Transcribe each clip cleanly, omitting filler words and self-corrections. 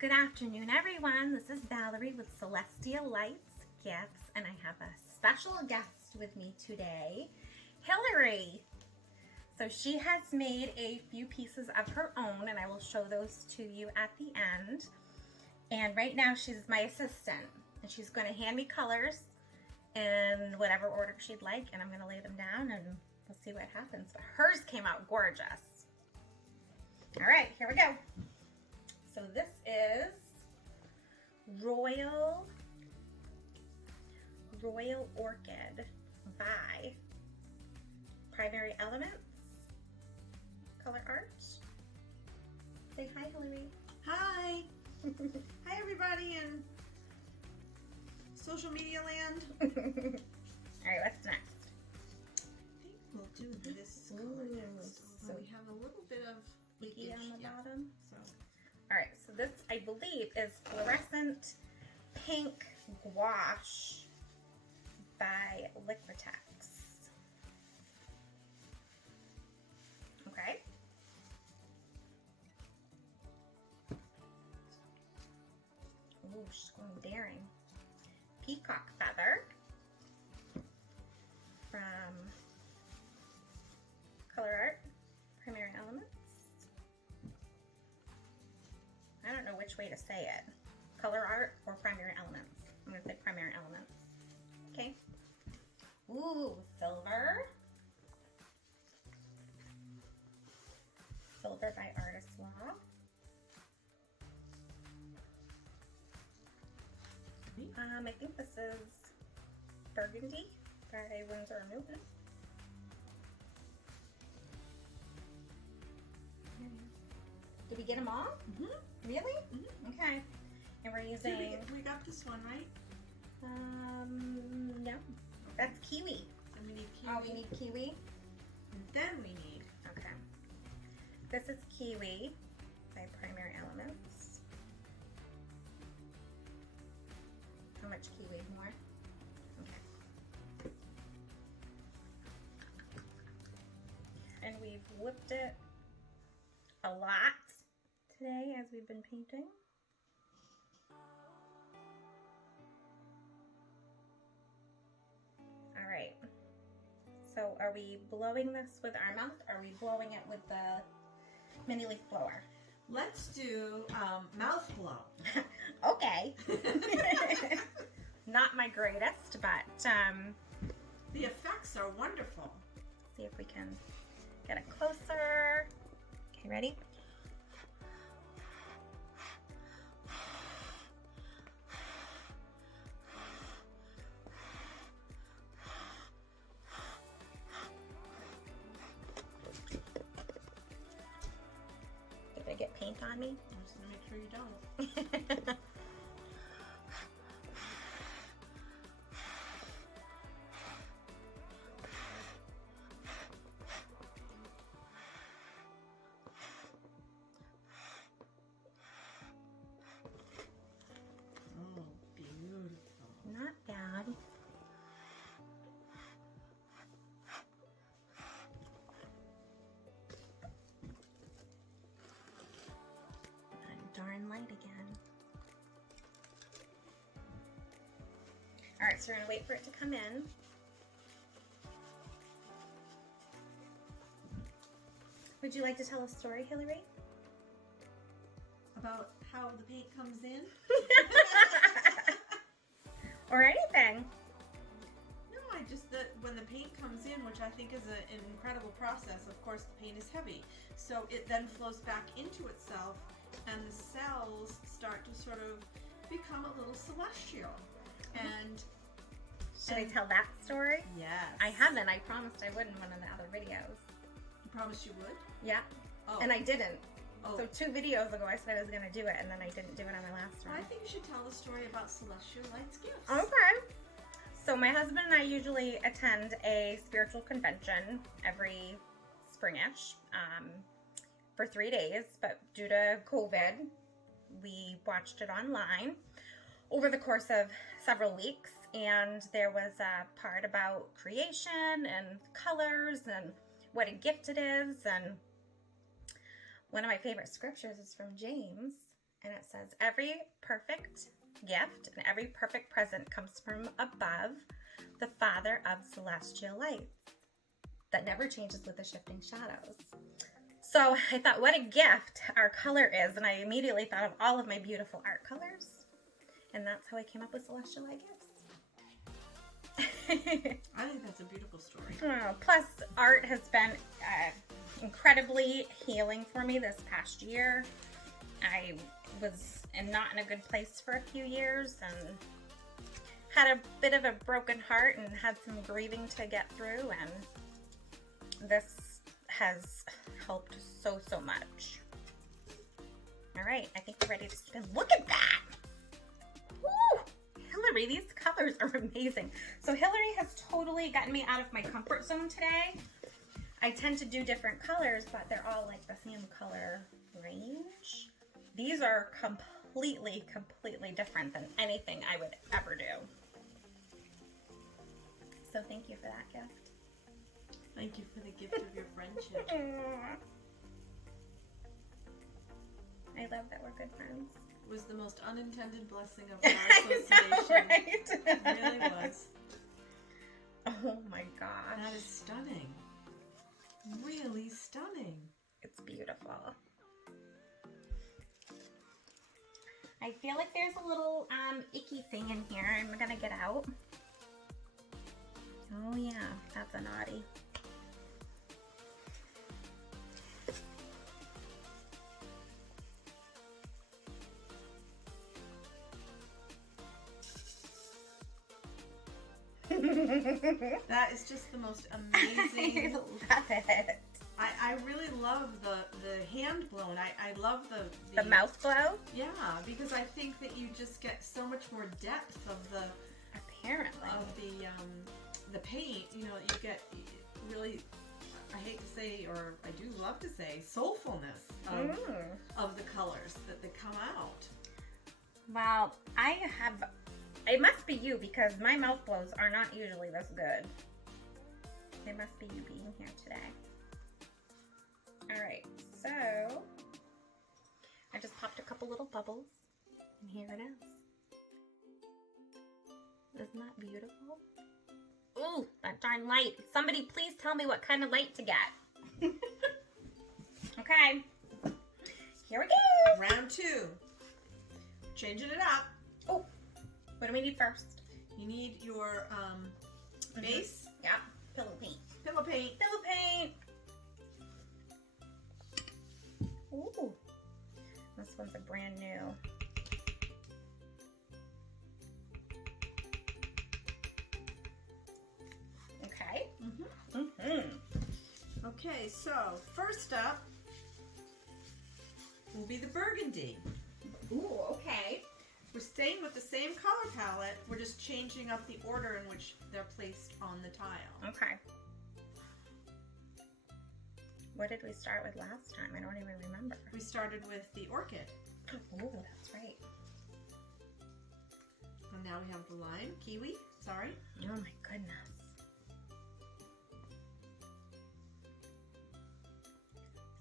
Good afternoon, everyone. This is Valerie with Celestial Lights Gifts, and I have a special guest with me today, Hillary. So she has made a few pieces of her own, and I will show those to you at the end. And right now she's my assistant, and she's going to hand me colors in whatever order she'd like, and I'm going to lay them down and we'll see what happens. But hers came out gorgeous. All right, here we go. So this is Royal Orchid by Primary Elements Color Art. Say hi, Hillary. Hi. Hi, everybody in social media land. All right, what's next? I think we'll do this color next. So we have a little bit of leaky on the bottom. So. All right, so this, I believe, is Florescent Pink Gouache by Liquitex. Okay. Ooh, she's going daring. Peacock Feather from Color Art, Primary Elements. I don't know which way to say it. Color Art or Primary Elements. I'm going to say Primary Elements. Okay. Ooh, silver. Silver by Artist Loft. I think this is Burgundy by Windsor. Did we get them all? Mm-hmm. Really? Mm-hmm. Okay. And we're using... We got this one, right? No. That's Kiwi. And we need Kiwi. Oh, we need Kiwi? And then we need... Okay. This is Kiwi by Primary Elements. How much Kiwi? More? Okay. And we've whipped it a lot today as we've been painting. All right. So are we blowing this with our mouth? Or are we blowing it with the mini leaf blower? Let's do mouth blow. Okay. Not my greatest, but the effects are wonderful. See if we can get it closer. Okay, ready? Did I get paint on me? I'm just gonna make sure you don't. Not bad. Darn light again. All right, so we're gonna wait for it to come in. Would you like to tell a story, Hillary? About how the paint comes in? Or anything. No, when the paint comes in, which I think is an incredible process, of course the paint is heavy. So it then flows back into itself and the cells start to sort of become a little celestial. And should I tell that story? Yes. I haven't. I promised I would in one of the other videos. You promised you would? Yeah. Oh. And I didn't. Oh. So 2 videos ago I said I was going to do it, and then I didn't do it on my last one. I think you should tell the story about Celestial Lights Gifts. Okay. So my husband and I usually attend a spiritual convention every springish for 3 days, but due to COVID, we watched it online over the course of several weeks, and there was a part about creation and colors and what a gift it is, and one of my favorite scriptures is from James And it says, every perfect gift and every perfect present comes from above, the Father of celestial lights, that never changes with the shifting shadows. So I thought, what a gift our color is. And I immediately thought of all of my beautiful art colors. And that's how I came up with celestial light gifts. I think that's a beautiful story. Plus, art has been incredibly healing for me this past year. I was not in a good place for a few years and had a bit of a broken heart and had some grieving to get through, and this has helped so much. All right, I think we're ready to spin. Look at that! Woo! Hillary, these colors are amazing. So Hillary has totally gotten me out of my comfort zone today. I tend to do different colors, but they're all like the same color range. These are completely different than anything I would ever do. So thank you for that gift. Thank you for the gift of your friendship. I love that we're good friends. It was the most unintended blessing of our association. Right? It really was. Oh my gosh. That is stunning. Really stunning. It's beautiful. I feel like there's a little icky thing in here I'm gonna get out. Oh yeah, that's a naughty. That is just the most amazing. I love it. I really love the hand blown. I love The mouth blow? Yeah, because I think that you just get so much more depth of the the paint. You know, you get really, I hate to say, or I do love to say, soulfulness of the colors that they come out. Well, it must be you, because my mouth blows are not usually this good. It must be you being here today. All right, so I just popped a couple little bubbles, and here it is. Isn't that beautiful? Ooh, that darn light. Somebody please tell me what kind of light to get. Okay, here we go. Round 2. Changing it up. Oh, what do we need first? You need your base. Yeah, pillow paint. Pillow paint. Pillow paint. Ooh, this one's a brand new. Okay. Okay, so first up will be the Burgundy. Ooh, okay. We're staying with the same color palette. We're just changing up the order in which they're placed on the tile. Okay. What did we start with last time? I don't even remember. We started with the Orchid. Oh, that's right. And now we have the lime, Kiwi, sorry. Oh my goodness.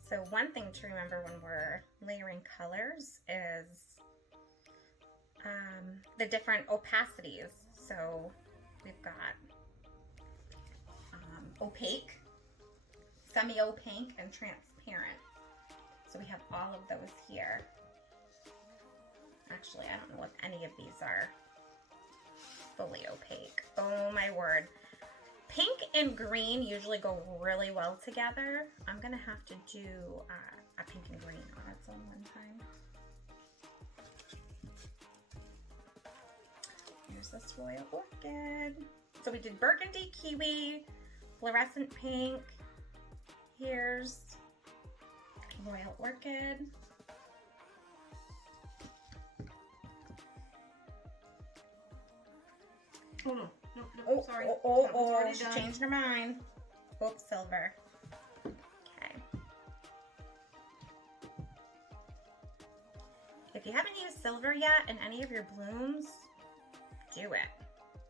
So one thing to remember when we're layering colors is the different opacities. So we've got opaque, semi-opaque, and transparent. So we have all of those here. Actually, I don't know if any of these are fully opaque. Oh my word. Pink and green usually go really well together. I'm gonna have to do a pink and green on its own one time. Here's this Royal Orchid. So we did Burgundy, Kiwi, Fluorescent Pink. Here's Royal Orchid. Oh no, Oh, sorry. She changed her mind. Oops, silver. Okay. If you haven't used silver yet in any of your blooms, do it.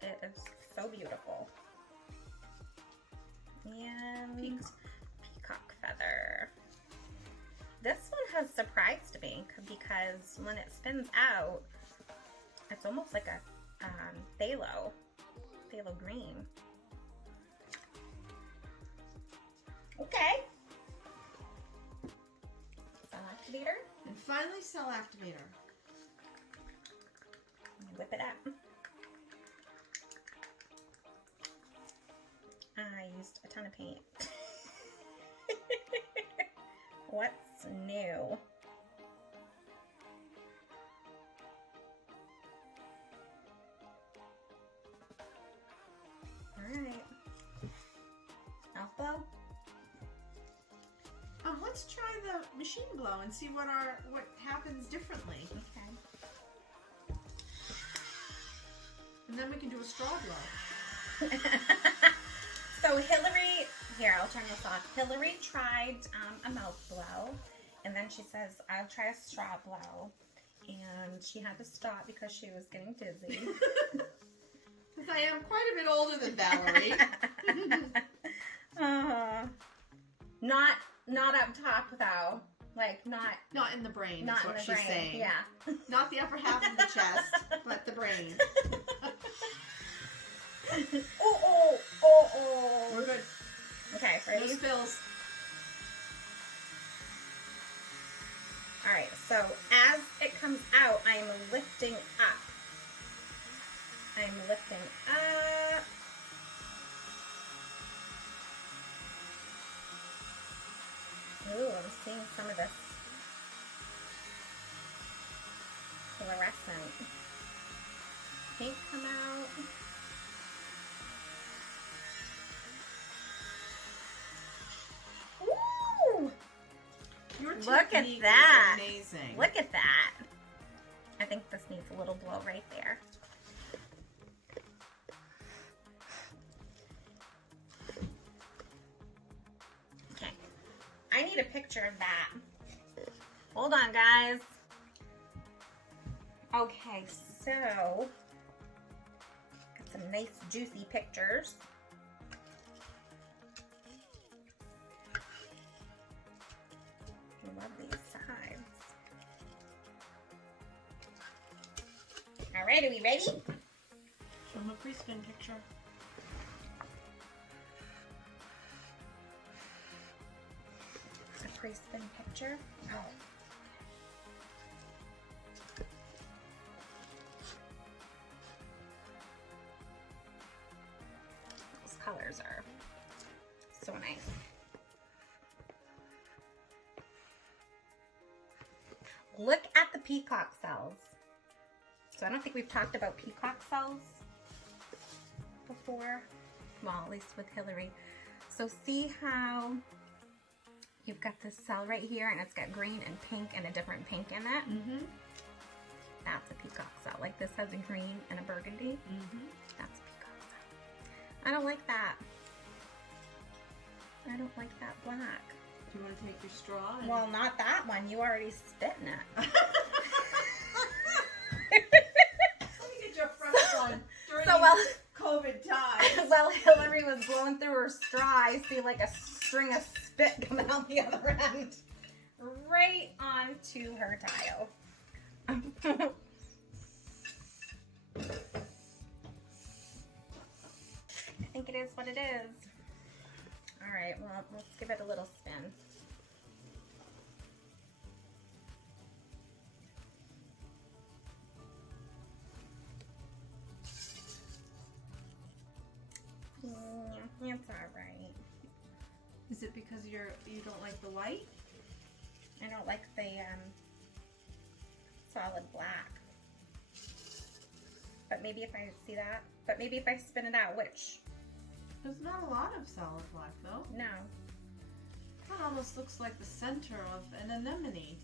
It is so beautiful. And peacock feather. This one has surprised me because when it spins out, it's almost like a phthalo green. Okay. Cell activator. And finally, cell activator. Whip it up. I used a ton of paint. What's new? Alright. Elf blow? Let's try the machine blow and see what happens differently. Okay. And then we can do a straw blow. So Hillary, here, I'll turn this off. Hillary tried a mouth blow, and then she says, I'll try a straw blow. And she had to stop because she was getting dizzy. Because I am quite a bit older than Valerie. Not up top though. Like not in the brain, not is what in the she's brain. saying. Yeah. Not the upper half of the chest, but the brain. Oh. We're good. Okay, ready? No spills. Alright, so as it comes out, I'm lifting up. Ooh, I'm seeing some of this fluorescent pink come out. Ooh! Your Look at technique that. is amazing. Look at that. I think this needs a little blow right there. Okay. I need a picture of that. Hold on, guys. Okay, so got some nice juicy pictures. I love these sides. All right, are we ready? Show them a pre-spin picture. A pre-spin picture. Oh. Those colors are so nice. Look at the peacock cells. So I don't think we've talked about peacock cells before. Well, at least with Hillary. So see how you've got this cell right here and it's got green and pink and a different pink in it? Mm-hmm. That's a peacock cell. Like this has a green and a burgundy. Mm-hmm. That's a peacock cell. I don't like that. I don't like that black. Do you want to take your straw? And... Well, not that one. You already spit in it. Let me get your fresh one during COVID time. While Hillary was blowing through her straw, I see like a string of spit coming out the other end. Right onto her tile. I think it is what it is. Alright, well, let's give it a little spin. It's alright. Is it because you don't like the white? I don't like the solid black. But maybe if I see that. But maybe if I spin it out, which? There's not a lot of solid black though. No. That almost looks like the center of an anemone.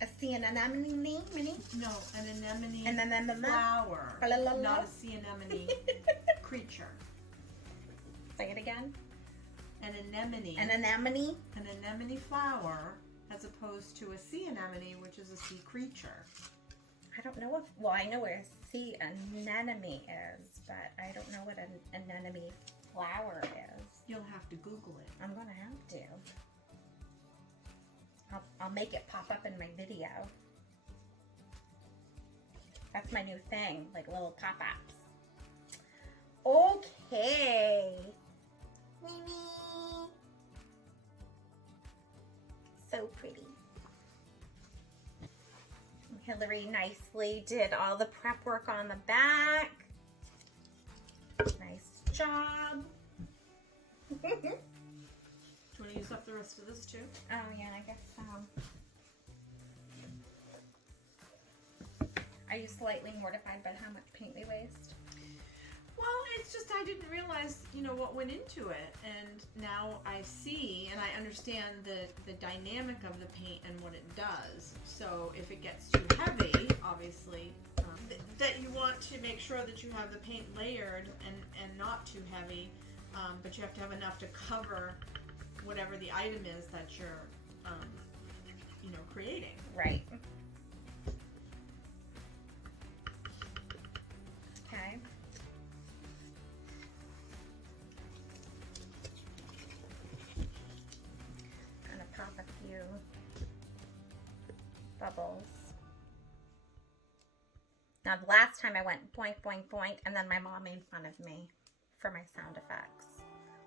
A sea anemone mini? No, an anemone And then the flower, La. not a sea anemone creature. Say it again. An anemone. An anemone? An anemone flower, as opposed to a sea anemone, which is a sea creature. I don't know if, well, I know where a sea anemone is, but I don't know what an anemone flower is. You'll have to Google it. I'm gonna have to. I'll make it pop up in my video. That's my new thing, like little pop-ups. Okay. Mimi. So pretty. Hillary nicely did all the prep work on the back. Nice job. Do you want to use up the rest of this too? Oh yeah, I guess so. Are you slightly mortified by how much paint we waste? Well, it's just I didn't realize, you know, what went into it, and now I see and I understand the dynamic of the paint and what it does. So if it gets too heavy, obviously, that you want to make sure that you have the paint layered and not too heavy, but you have to have enough to cover whatever the item is that you're, you know, creating. Right. Okay. Gonna pop a few bubbles. Now, the last time I went boink, boink, boink, and then my mom made fun of me for my sound effects.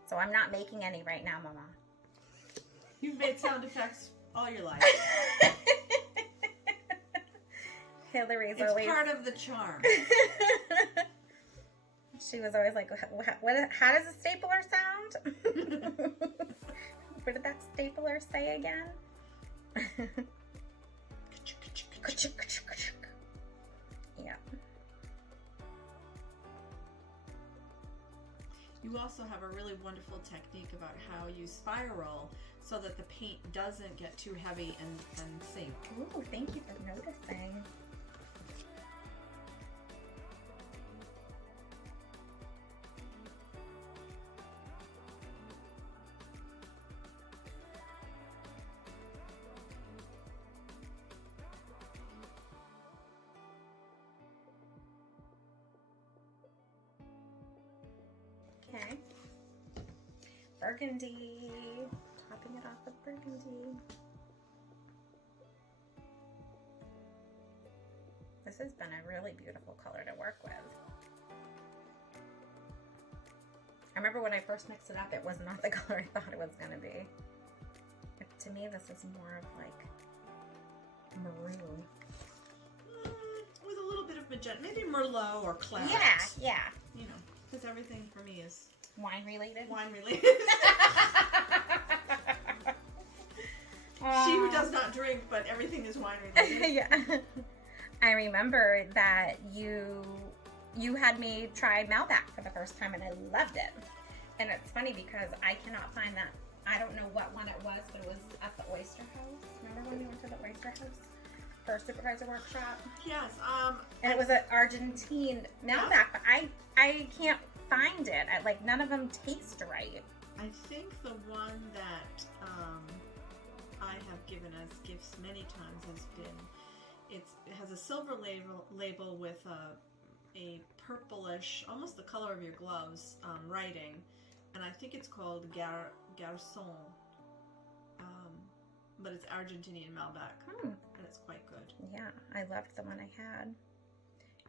So I'm not making any right now, Mama. You've made sound effects all your life. Hillary's It's always part of the charm. She was always like, how does a stapler sound? What did that stapler say again? Yeah. You also have a really wonderful technique about how you spiral so that the paint doesn't get too heavy and sink. Ooh, thank you for noticing. Okay. Burgundy. Topping it off with burgundy. This has been a really beautiful color to work with. I remember when I first mixed it up, it was not the color I thought it was going to be. To me, this is more of like maroon. With a little bit of magenta, maybe Merlot or claret. Yeah. You know, because everything for me is Wine related? wine related. She who does not drink, but everything is wine related. Yeah. I remember that you had me try Malbec for the first time and I loved it. And it's funny because I cannot find that. I don't know what one it was, but it was at the Oyster House. Remember when we went to the Oyster House for a supervisor workshop? Yes. And it was an Argentine Malbec, but I can't find it. Like none of them taste right. I think the one that I have given as gifts many times has been, it has a silver label with a purplish, almost the color of your gloves, writing, and I think it's called Garçon, but it's Argentinian Malbec, and it's quite good. Yeah, I loved the one I had.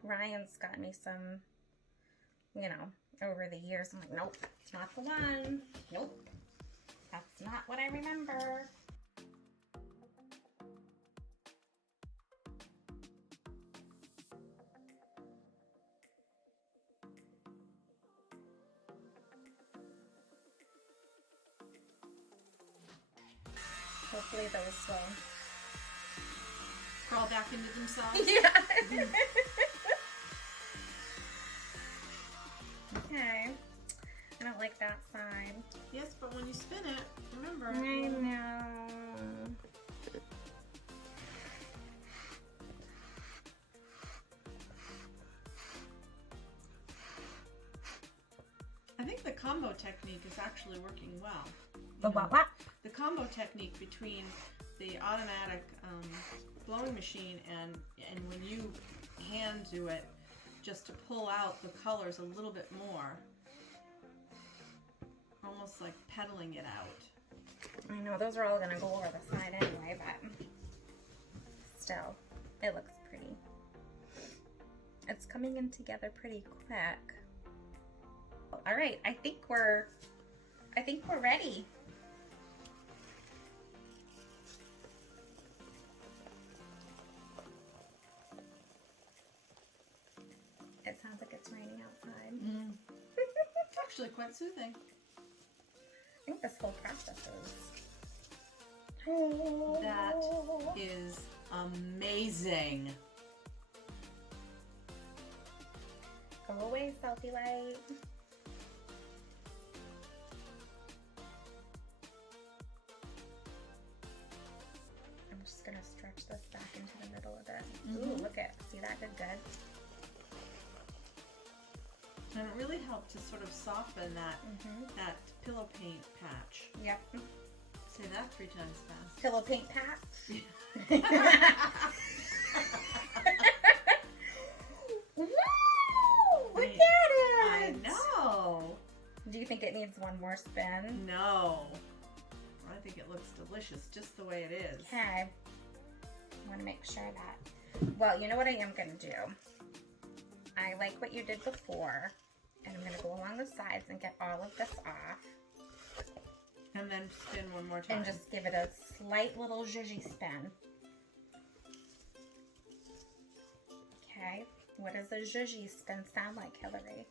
Ryan's got me some, you know, over the years. I'm like, nope, it's not the one. Nope, that's not what I remember. Hopefully those will crawl back into themselves. Yeah. Okay. I don't like that side. Yes, but when you spin it, remember. I know. I think the combo technique is actually working well. The what? The combo technique between the automatic blowing machine and when you hand do it, just to pull out the colors a little bit more, almost like pedaling it out. I know those are all gonna go over the side anyway, but still, it looks pretty. It's coming in together pretty quick. All right, I think we're ready. It sounds like it's raining outside. It's actually quite soothing. I think this whole process is. That is amazing. Go away, selfie light. I'm just gonna stretch this back into the middle a bit. Ooh, look at, see that? Good. And it really helped to sort of soften that pillow paint patch. Yep. Say that 3 times fast. Pillow paint patch. Woo! Look at it! I know. Do you think it needs one more spin? No. I think it looks delicious just the way it is. Okay. I want to make sure that. Well, you know what I am going to do? I like what you did before. And I'm going to go along the sides and get all of this off. And then spin one more time. And just give it a slight little zhuzhy spin. Okay. What does a zhuzhy spin sound like, Hillary?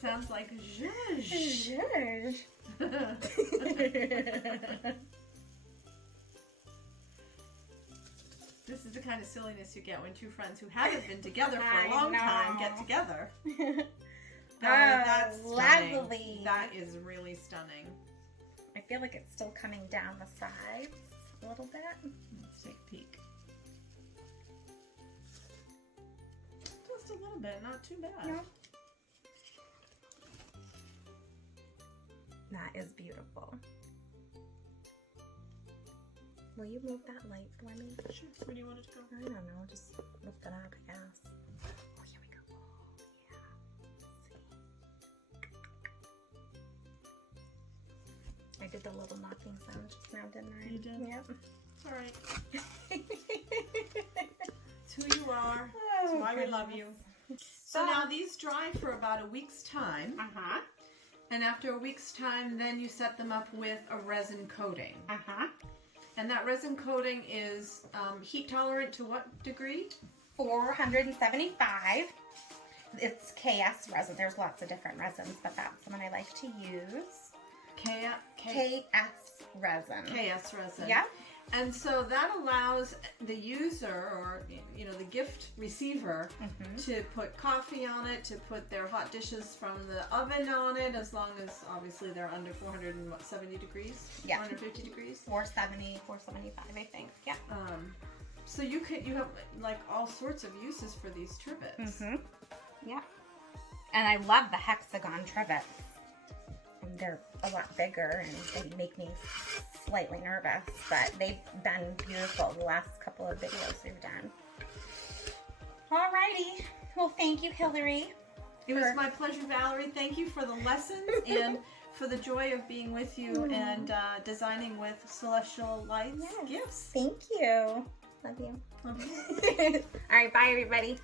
Sounds like zhuzh. Zhuzh. This is the kind of silliness you get when 2 friends who haven't been together for a long time get together. That's stunning. Lovely. That is really stunning. I feel like it's still coming down the sides a little bit. Let's take a peek. Just a little bit, not too bad. No. That is beautiful. Will you move that light for me? Sure. Where do you want it to go? I don't know, just lift it up, I guess. Oh, here we go. Oh, yeah. I did the little knocking sound just now, didn't I? You did? Yep. It's alright. It's who you are. It's why we love you. So now these dry for about a week's time. Uh-huh. And after a week's time, then you set them up with a resin coating. Uh-huh. And that resin coating is heat tolerant to what degree? 475. It's KS resin. There's lots of different resins, but that's the one I like to use. KS resin. KS resin. Yeah. And so that allows the user, or the gift receiver, to put coffee on it, to put their hot dishes from the oven on it, as long as obviously they're under 470 degrees. Yeah. 450 degrees. 470, 475, I think. Yeah. So you have like all sorts of uses for these trivets. Yeah. And I love the hexagon trivets. And they're a lot bigger and they make me slightly nervous, but they've been beautiful the last couple of videos we've done. Alrighty. Well, thank you, Hillary. It was my pleasure, Valerie. Thank you for the lessons and for the joy of being with you and designing with Celestial Lights gifts. Thank you. Love you. Love you. All right, bye, everybody.